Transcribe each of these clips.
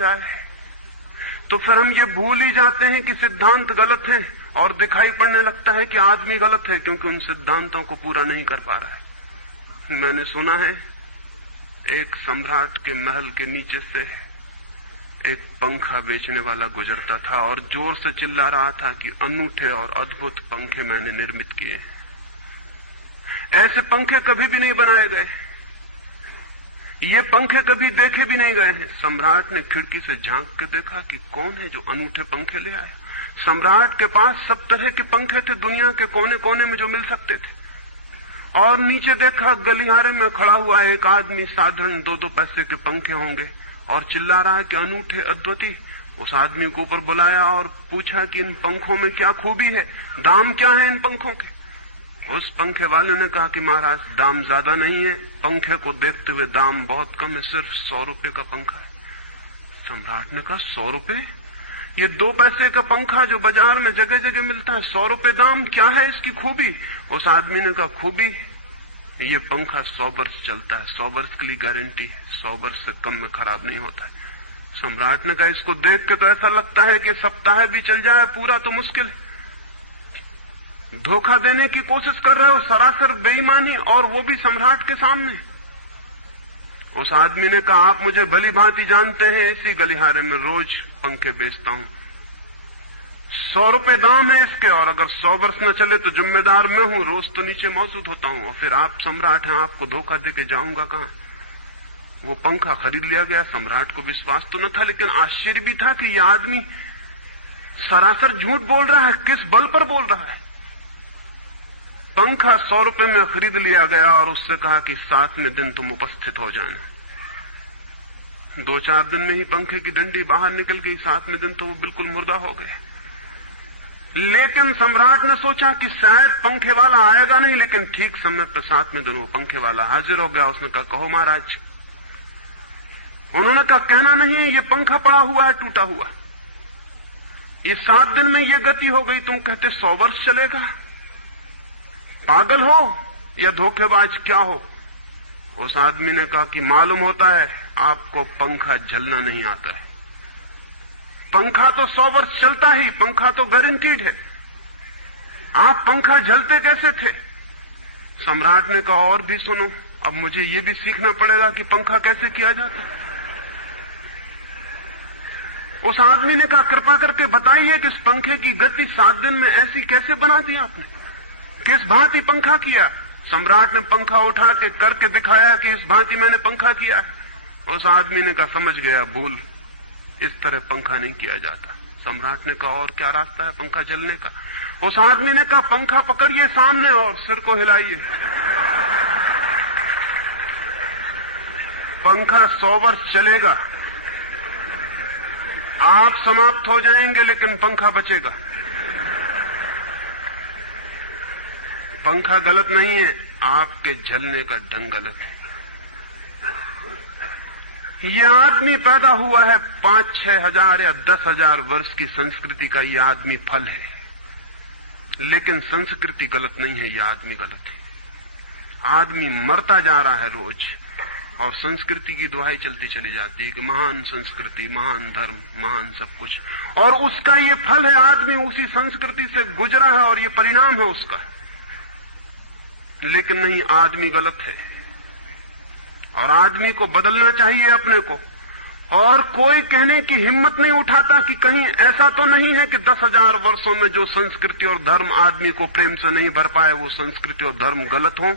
जाए तो फिर हम ये भूल ही जाते हैं कि सिद्धांत गलत है और दिखाई पड़ने लगता है कि आदमी गलत है, क्योंकि उन सिद्धांतों को पूरा नहीं कर पा रहा है। मैंने सुना है एक सम्राट के महल के नीचे से एक पंखा बेचने वाला गुजरता था और जोर से चिल्ला रहा था कि अनूठे और अद्भुत पंखे मैंने निर्मित किए हैं, ऐसे पंखे कभी भी नहीं बनाए गए, ये पंखे कभी देखे भी नहीं गए हैं। सम्राट ने खिड़की से झांक के देखा कि कौन है जो अनूठे पंखे ले आया। सम्राट के पास सब तरह के पंखे थे, दुनिया के कोने कोने में जो मिल सकते थे। और नीचे देखा गलियारे में खड़ा हुआ एक आदमी, साधारण 2-2 पैसे के पंखे होंगे, और चिल्ला रहा है कि अनूठे अद्वितीय। उस आदमी को ऊपर बुलाया और पूछा कि इन पंखों में क्या खूबी है, दाम क्या है इन पंखों के। उस पंखे वाले ने कहा कि महाराज दाम ज्यादा नहीं है, पंखे को देखते हुए दाम बहुत कम है, सिर्फ 100 रुपए का पंखा है। सम्राट ने कहा 100 रुपए? ये 2 पैसे का पंखा जो बाजार में जगह जगह मिलता है, 100 रुपए दाम, क्या है इसकी खूबी? उस आदमी ने कहा खूबी ये पंखा 100 वर्ष चलता है, 100 वर्ष के लिए गारंटी है, 100 वर्ष से कम में खराब नहीं होता है। सम्राट ने कहा इसको देख के तो ऐसा लगता है कि सप्ताह भी चल जाए, पूरा तो मुश्किल है। धोखा देने की कोशिश कर रहे हो, सरासर बेईमानी, और वो भी सम्राट के सामने। उस आदमी ने कहा आप मुझे भली भांति जानते हैं, इसी गलिहारे में रोज पंखे बेचता हूं, 100 रुपए दाम है इसके, और अगर 100 वर्ष न चले तो जिम्मेदार मैं हूं, रोज तो नीचे मौजूद होता हूं, और फिर आप सम्राट हैं, आपको धोखा देके जाऊंगा कहां? वो पंखा खरीद लिया गया। सम्राट को विश्वास तो न था, लेकिन आश्चर्य भी था कि यह आदमी सरासर झूठ बोल रहा है, किस बल पर बोल रहा है। पंखा 100 रुपए में खरीद लिया गया और उससे कहा कि 7वें दिन तुम उपस्थित हो जाना। 2-4 दिन में ही पंखे की डंडी बाहर निकल गई, 7वें दिन तो वो बिल्कुल मुर्दा हो गए। लेकिन सम्राट ने सोचा कि शायद पंखे वाला आएगा नहीं, लेकिन ठीक समय पर 7वें दिन वो पंखे वाला हाजिर हो गया। उसने कहा कहो महाराज। उन्होंने कहा कहना नहीं, ये पंखा पड़ा हुआ है टूटा हुआ, ये 7 दिन में ये गति हो गई, तुम कहते 100 वर्ष चलेगा? पागल हो या धोखेबाज क्या हो? उस आदमी ने कहा कि मालूम होता है आपको पंखा जलना नहीं आता है, पंखा तो 100 वर्ष चलता ही, पंखा तो गारंटीड है, आप पंखा जलते कैसे थे? सम्राट ने कहा और भी सुनो, अब मुझे ये भी सीखना पड़ेगा कि पंखा कैसे किया जाता है। उस आदमी ने कहा कृपा करके बताइए कि इस पंखे की गति 7 दिन में ऐसी कैसे बना दी आपने, किस भांति पंखा किया? सम्राट ने पंखा उठा के करके दिखाया कि इस भांति मैंने पंखा किया। उस आदमी ने कहा समझ गया, बोल इस तरह पंखा नहीं किया जाता। सम्राट ने कहा और क्या रास्ता है पंखा जलने का? उस आदमी ने कहा पंखा पकड़िए सामने और सिर को हिलाइए, पंखा 100 वर्ष चलेगा, आप समाप्त हो जाएंगे लेकिन पंखा बचेगा। पंखा गलत नहीं है, आपके जलने का ढंग गलत है। यह आदमी पैदा हुआ है 5-6 हजार या 10,000 वर्ष की संस्कृति का, यह आदमी फल है, लेकिन संस्कृति गलत नहीं है, यह आदमी गलत है। आदमी मरता जा रहा है रोज, और संस्कृति की दुहाई चलती चली जाती है कि महान संस्कृति, महान धर्म, महान सब कुछ, और उसका ये फल है, आदमी उसी संस्कृति से गुजरा है और ये परिणाम है उसका। लेकिन नहीं, आदमी गलत है और आदमी को बदलना चाहिए अपने को, और कोई कहने की हिम्मत नहीं उठाता कि कहीं ऐसा तो नहीं है कि 10,000 वर्षों में जो संस्कृति और धर्म आदमी को प्रेम से नहीं भर पाए, वो संस्कृति और धर्म गलत हो।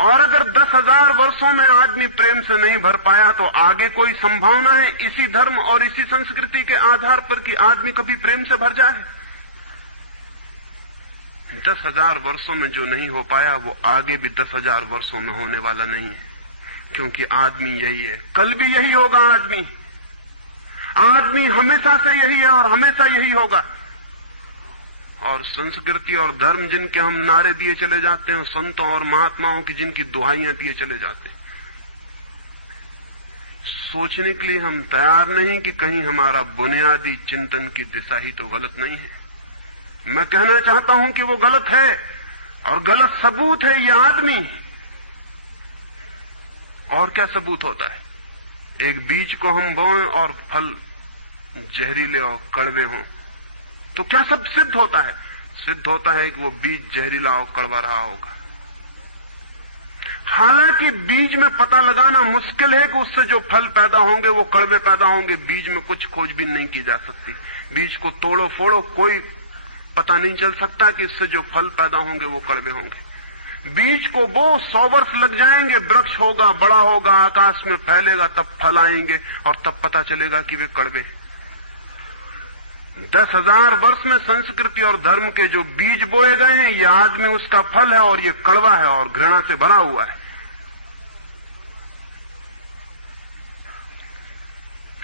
और अगर 10,000 वर्षों में आदमी प्रेम से नहीं भर पाया तो आगे कोई संभावना है इसी धर्म और इसी संस्कृति के आधार पर कि आदमी कभी प्रेम से भर जाए? 10,000 वर्षों में जो नहीं हो पाया वो आगे भी 10,000 वर्षों में होने वाला नहीं है, क्योंकि आदमी यही है, कल भी यही होगा। आदमी हमेशा से यही है और हमेशा यही होगा। और संस्कृति और धर्म जिनके हम नारे दिए चले जाते हैं, संतों और महात्माओं की जिनकी दुहाइयां दिए चले जाते हैं, सोचने के लिए हम तैयार नहीं कि कहीं हमारा बुनियादी चिंतन की दिशा ही तो गलत नहीं है। मैं कहना चाहता हूं कि वो गलत है, और गलत सबूत है ये आदमी। और क्या सबूत होता है? एक बीज को हम बोएं और फल जहरीले और कड़वे हों, तो क्या सब सिद्ध होता है? सिद्ध होता है कि वो बीज जहरीला और कड़वा रहा होगा। हालांकि बीज में पता लगाना मुश्किल है कि उससे जो फल पैदा होंगे वो कड़वे पैदा होंगे। बीज में कुछ खोजबीन नहीं की जा सकती। बीज को तोड़ो फोड़ो, कोई पता नहीं चल सकता कि इससे जो फल पैदा होंगे वो कड़वे होंगे। बीज को वो 100 वर्ष लग जाएंगे, वृक्ष होगा, बड़ा होगा, आकाश में फैलेगा, तब फल आएंगे और तब पता चलेगा कि वे कड़वे। 10,000 वर्ष में संस्कृति और धर्म के जो बीज बोए गए हैं, ये आदमी उसका फल है और ये कड़वा है और घृणा से भरा हुआ है।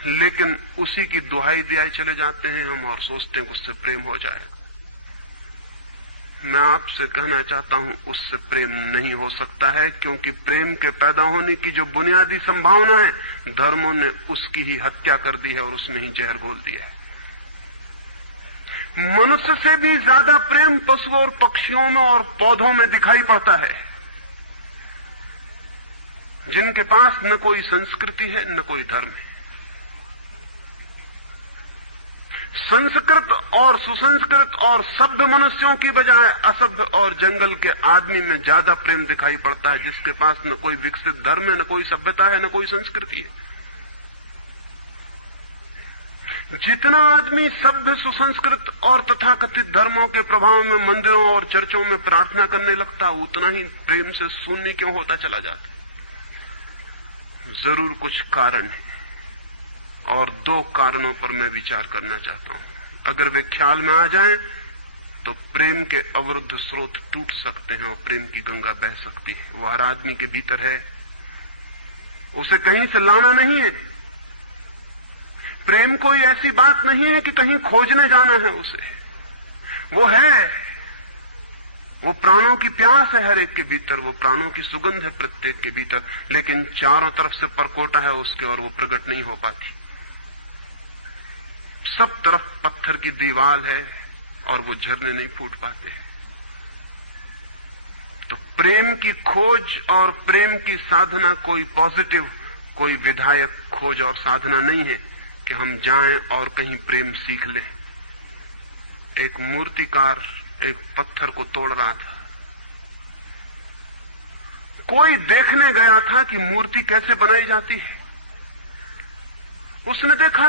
लेकिन उसी की दुहाई दियाई चले जाते हैं हम और सोचते हैं उससे प्रेम हो जाएगा। मैं आपसे कहना चाहता हूं उससे प्रेम नहीं हो सकता है, क्योंकि प्रेम के पैदा होने की जो बुनियादी संभावना है, धर्मों ने उसकी ही हत्या कर दी है और उसमें ही जहर घोल दिया है। मनुष्य से भी ज्यादा प्रेम पशुओं और पक्षियों में और पौधों में दिखाई पड़ता है, जिनके पास न कोई संस्कृति है न कोई धर्म है। संस्कृत और सुसंस्कृत और सभ्य मनुष्यों की बजाय असभ्य और जंगल के आदमी में ज्यादा प्रेम दिखाई पड़ता है, जिसके पास न कोई विकसित धर्म है, न कोई सभ्यता है, न कोई संस्कृति है। जितना आदमी सभ्य, सुसंस्कृत और तथाकथित धर्मों के प्रभाव में मंदिरों और चर्चों में प्रार्थना करने लगता, उतना ही प्रेम से शून्य क्यों होता चला जाता? जरूर कुछ कारण है, और 2 कारणों पर मैं विचार करना चाहता हूं। अगर वे ख्याल में आ जाएं, तो प्रेम के अवरुद्ध स्रोत टूट सकते हैं और प्रेम की गंगा बह सकती है। वो हर आदमी के भीतर है, उसे कहीं से लाना नहीं है। प्रेम कोई ऐसी बात नहीं है कि कहीं खोजने जाना है उसे, वो है। वो प्राणों की प्यास है हर एक के भीतर, वो प्राणों की सुगंध है प्रत्येक के भीतर, लेकिन चारों तरफ से परकोटा है उसके और वो प्रकट नहीं हो पाती। सब तरफ पत्थर की दीवार है और वो झरने नहीं फूट पाते। तो प्रेम की खोज और प्रेम की साधना कोई पॉजिटिव, कोई विधायक खोज और साधना नहीं है कि हम जाएं और कहीं प्रेम सीख लें। एक मूर्तिकार एक पत्थर को तोड़ रहा था, कोई देखने गया था कि मूर्ति कैसे बनाई जाती है। उसने देखा